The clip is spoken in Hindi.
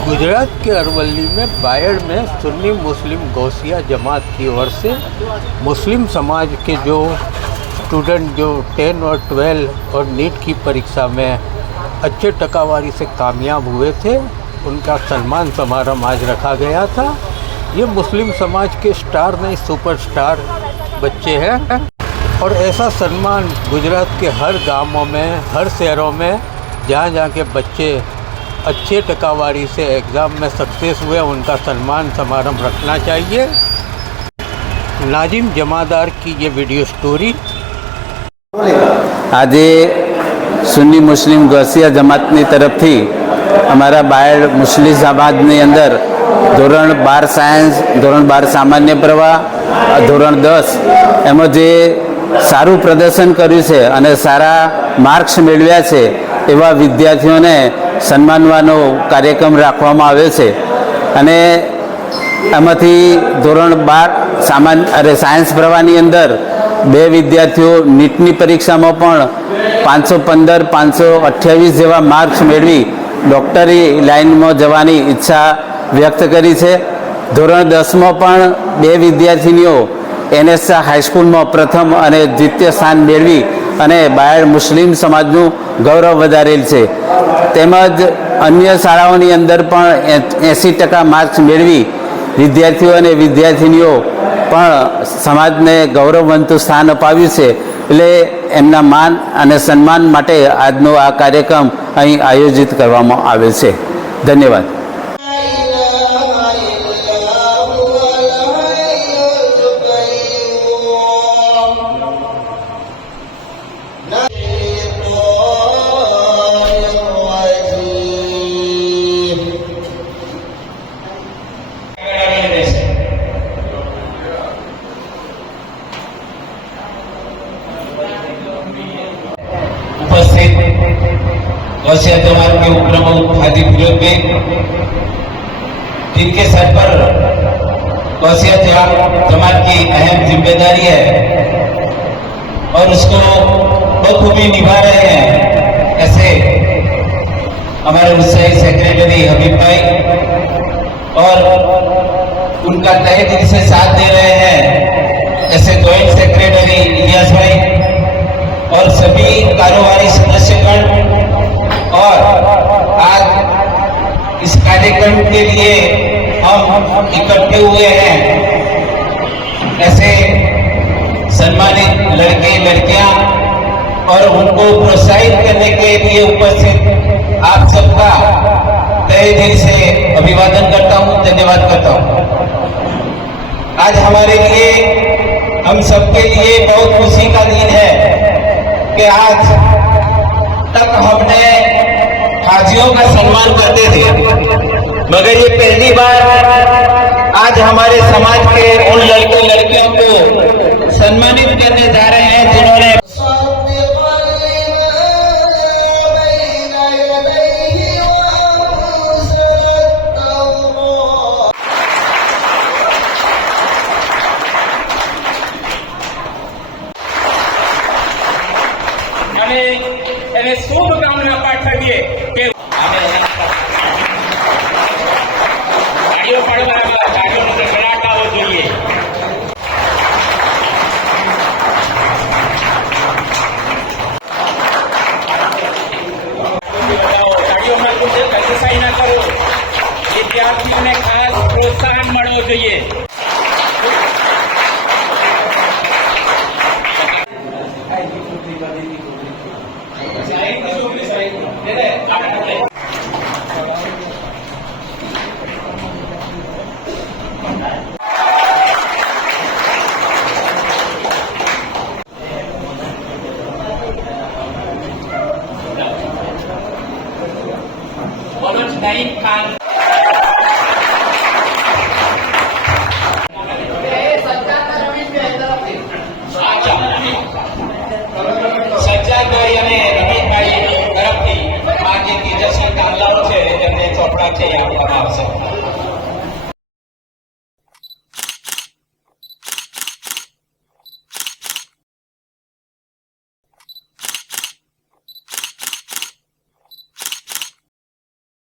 गुजरात के अरवली में बायड़ में सुन्नी मुस्लिम गौसिया जमात की ओर से मुस्लिम समाज के जो स्टूडेंट जो 10 और 12 और नीट की परीक्षा में अच्छे टकावारी से कामयाब हुए थे, उनका सम्मान समारोह आज रखा गया था। ये मुस्लिम समाज के स्टार नहीं, सुपरस्टार बच्चे हैं और ऐसा सम्मान गुजरात के हर गांवों में, हर शहरों में जहाँ के बच्चे अच्छे टकावारी से एग्ज़ाम में सक्सेस हुए, उनका सम्मान समारोह रखना चाहिए। नाजिम जमादार की ये वीडियो स्टोरी। આજે સુન્ની મુસ્લિમ ગૌસિયા જમાતની તરફથી અમારા બાયડ મુસ્લિમ સમાજની અંદર ધોરણ 12 સાયન્સ, ધોરણ 12 સામાન્ય પ્રવાહ, ધોરણ 10 એમાં જે સારું પ્રદર્શન કર્યું છે અને સારા માર્ક્સ મેળવ્યા છે એવા વિદ્યાર્થીઓને સન્માનવાનો કાર્યક્રમ રાખવામાં આવ્યો છે અને એમાંથી ધોરણ 12 સાયન્સ પ્રવાહની અંદર 2 વિદ્યાર્થીઓ નીટની પરીક્ષામાં પણ 515, 528 જેવા માર્ક્સ મેળવી ડૉક્ટરી લાઇનમાં જવાની ઈચ્છા વ્યક્ત કરી છે। ધોરણ 10માં પણ 2 વિદ્યાર્થીનીઓ એનએસઆ હાઈસ્કૂલમાં પ્રથમ અને દ્વિતીય સ્થાન મેળવી અને બાયડ મુસ્લિમ સમાજનું ગૌરવ વધારેલ છે। તેમજ અન્ય શાળાઓની અંદર પણ 80% માર્ક્સ મેળવી વિદ્યાર્થીઓ અને વિદ્યાર્થીનીઓ પણ સમાજને ગૌરવવંતું સ્થાન અપાવ્યું છે। એટલે એમના માન અને સન્માન માટે આજનો આ કાર્યક્રમ અહીં આયોજિત કરવામાં આવ્યો છે। ધન્યવાદ। उपस्थित गौसिया जमात के उपप्रमुख हाजी बुजुर्ग जिनके सर पर गौसिया जमात की अहम जिम्मेदारी है और उसको बखूबी निभा रहे हैं, ऐसे हमारे उत्साही सेक्रेटरी हबीब भाई और उनका तहे दिल से साथ दे रहे हैं ऐसे जॉइंट सेक्रेटरी इलियास भाई और सभी कारोबारी सदस्यगण। और आज इस कार्यक्रम के लिए हम इकट्ठे हुए हैं ऐसे सम्मानित लड़के लड़कियां और उनको प्रोत्साहित करने के लिए उपस्थित आप सबका तहे दिल से अभिवादन करता हूं, धन्यवाद करता हूं। आज हमारे लिए, हम सबके लिए बहुत खुशी का दिन है कि आज तक हमने हाजियों का सम्मान करते थे, मगर ये पहली बार आज हमारे समाज के उन लड़के लड़कियों को सम्मानित करने जा रहे हैं जिन्होंने એને શુભકામના પાઠવીએ કે ગાડીઓ પાડવા ગાડીઓનો ગળાટાવો જોઈએ। ગાડીઓમાં એક્સરસાઇઝ ના કરો, વિદ્યાર્થીઓને ખાસ પ્રોત્સાહન મળવું જોઈએ। नईम खान